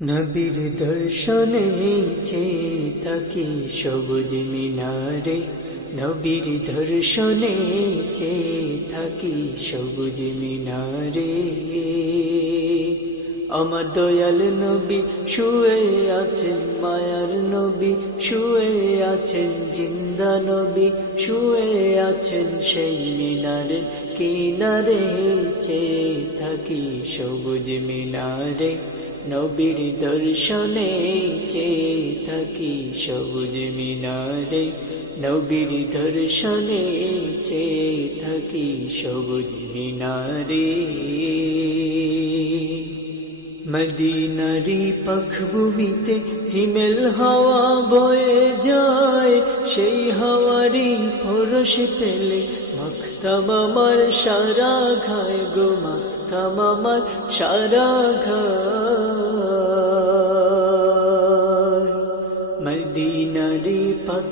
নবীর দর্শনে চেয়ে থাকি সবুজ মিনারে, নবীর দর্শনে চেয়ে থাকি সবুজ মিনারে। আমার দয়াল নবী শুয়ে আছেন, মায়ার নবী শুয়ে আছেন, জিন্দা নবী শুয়ে আছেন সেই মিনারের কিনারে চেয়ে থাকি সবুজ মিনারে। নবীর দর্শনে চেয়ে থাকি সবুজ মিনারে। নবীর দর্শনে চেয়ে থাকি সবুজ মিনারে। মদিনারি পখভূমিতে হিমেল হাওয়া বয়ে যায়। সেই হাওয়ারি পরশ পেলে আমার সারা ঘায় গো মাখতাম আমার সারা ঘায়।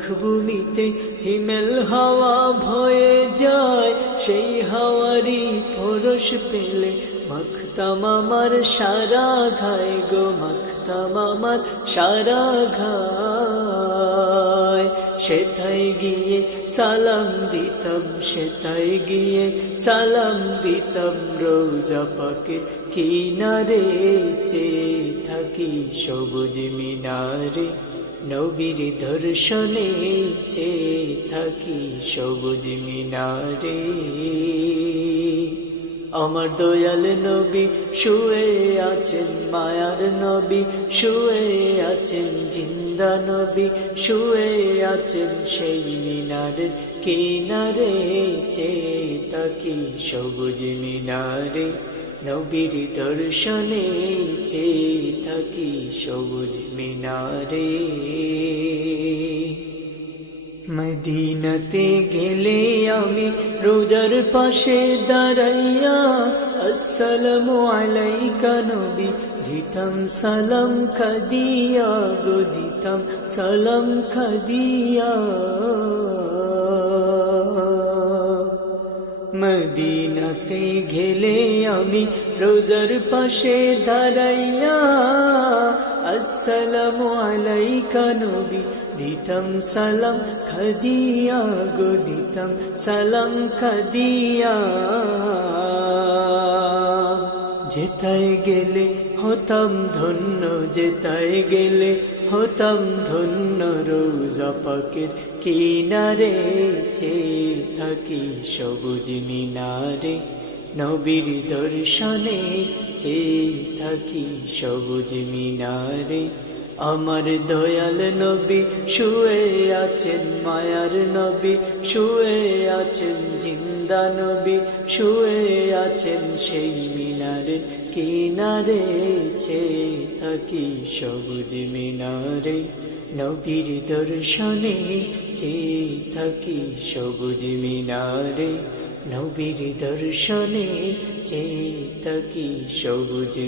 পাখভূমিতে হিমেল হাওয়া ভয়ে যায়, সেই হাওয়ারি পরশ পেলে মাখতাম আমার সারা ঘায় গো, মাখতাম আমার সারা ঘায় সেথায় গিয়ে সালাম দিতাম, সেথায় গিয়ে সালাম দিতাম, রোজা পাকে কিনারে চেয়ে থাকি সবুজ মিনারে। নবীর দর্শনে চেয়ে থাকি সবুজ মিনারে। আমার দয়াল নবী শুয়ে আছেন, মায়ার নবী শুয়ে আছেন, জিন্দা নবী শুয়ে আছেন সেই মিনারের কিনারে। চেয়ে তাকি সবুজ মিনারে। নবীর দর্শনে চেয়ে থাকি সবুজ মিনারে। মদিনাতে গেলে আমি রোজার পাশে দাঁড়াইয়া, আসসালামু আলাইকা নবী। দিতাম সালাম খাদিয়া গো, দিতাম সালাম খাদিয়া। মদিনাতে ঘেলে আমি রোজার পাশে দাঁড়াইয়া আসসালামু আলাইকা নবী, দিতাম সালাম খাদিয়া গো, দিতাম সালাম খাদিয়া। যেতায় গেলে হতাম ধন্য যেতায় গেলে হতাম ধন্য, রোজা পাকের কিনারে চেয়ে থাকি সবুজ মিনারে, নবীর দর্শনে চেয়ে থাকি সবুজ মিনারে। আমার দয়াল নবী, শুয়ে আছেন মায়ার নবী, শুয়ে আছেন জিন্দা নবী, শুয়ে আছেন সেই মিনারে কিনারে, চেয়ে থাকি সবুজ মিনারে। নবীর দর্শনে চেয়ে থাকি সবুজ মিনারে। নবীর দর্শনে চেয়ে থাকি সবুজ